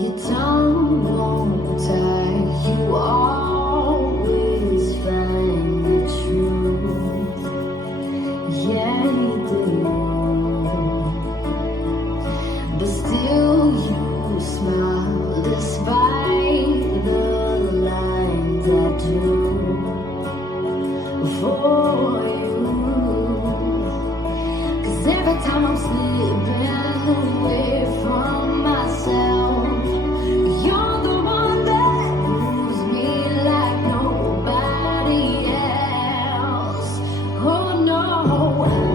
You don't want time, you always find the truth. Yeah, you do. But still you smile despite the lines I drew for you. 'Cause every time I'm slipping away from myself, you're the one that moves me like nobody else. Oh no,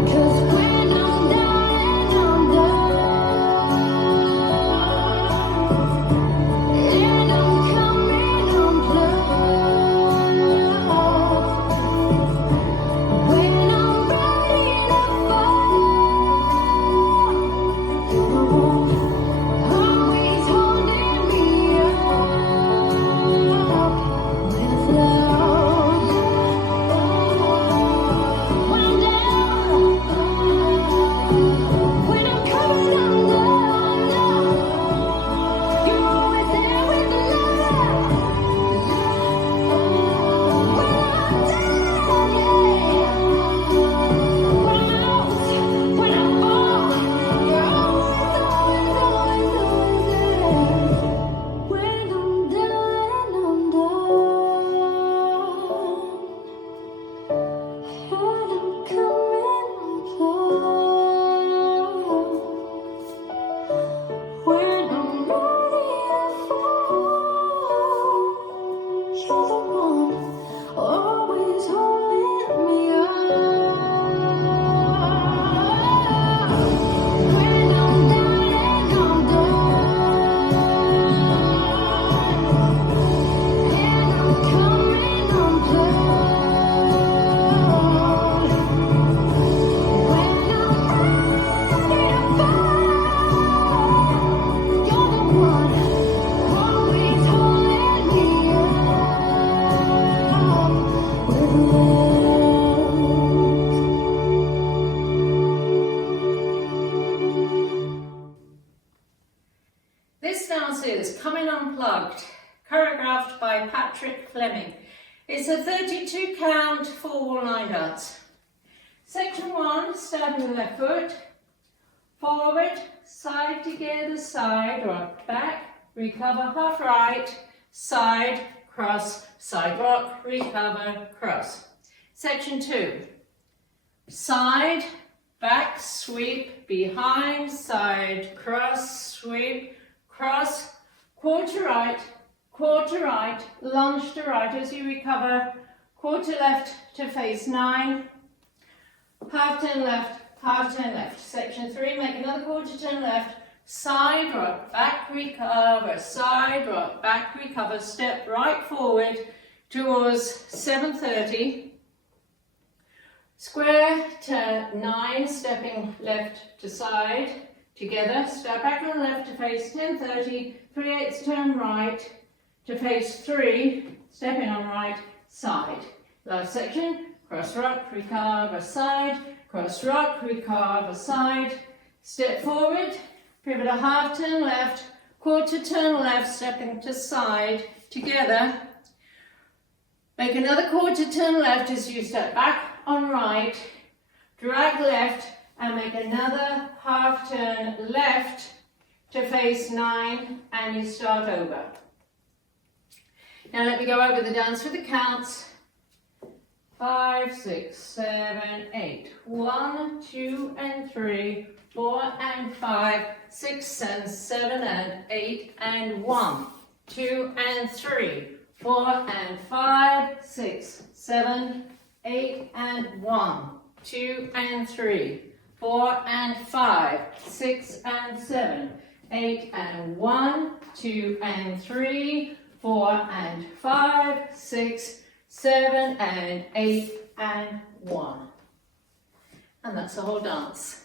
'cause when I'm down and I'm done, and I'm coming unplugged, when I'm ready to fall, you're the one always holding me up with love. When I'm down, when I'm coming undone, you're always there with love. When I'm down, yeah. When I'm lost, when I fall, you're always there. When I'm done, I'm done. And I'm coming unplugged. When I'm ready to fall, you're the one always holding me up. When I'm down and I'm done, and I'm coming unplugged. When I'm ready to fall, you're the one always holding me up with love. This dance is Coming Unplugged, choreographed by Patrick Fleming. It's a 32 count 4-wall line dance. Section 1, start with the left foot, forward, side together, side, rock back, recover, half right, side, cross, side rock, recover, cross. Section 2, side, back, sweep, behind, side, cross, sweep, cross, quarter right, lunge to right as you recover, quarter left to face 9, half turn left, half turn left. Section 3, make another quarter turn left, side rock, back, recover, side rock, back, recover, step right forward towards 7:30, square to 9, stepping left to side, together, step back on the left to face 10:30, 3/8 turn right to face 3, stepping on right, side. Last section, cross rock, recover, side, cross rock, recover, side, step forward, pivot a half turn left, quarter turn left, stepping to side, together. Make another quarter turn left as you step back on right, drag left, and make another half turn left to face 9, and you start over. Now let me go over the dance with the counts. 5, 6, 7, 8. 1, 2, and 3, 4, and 5, 6, and 7, and 8, and 1, 2, and 3, 4, and 5, 6, 7, 8, and 1, 2, and 3, 4, and 5, 6, and 7, 8, and 1, 2, and 3, 4, and 5, 6, 7, and 8, and 1. And that's the whole dance.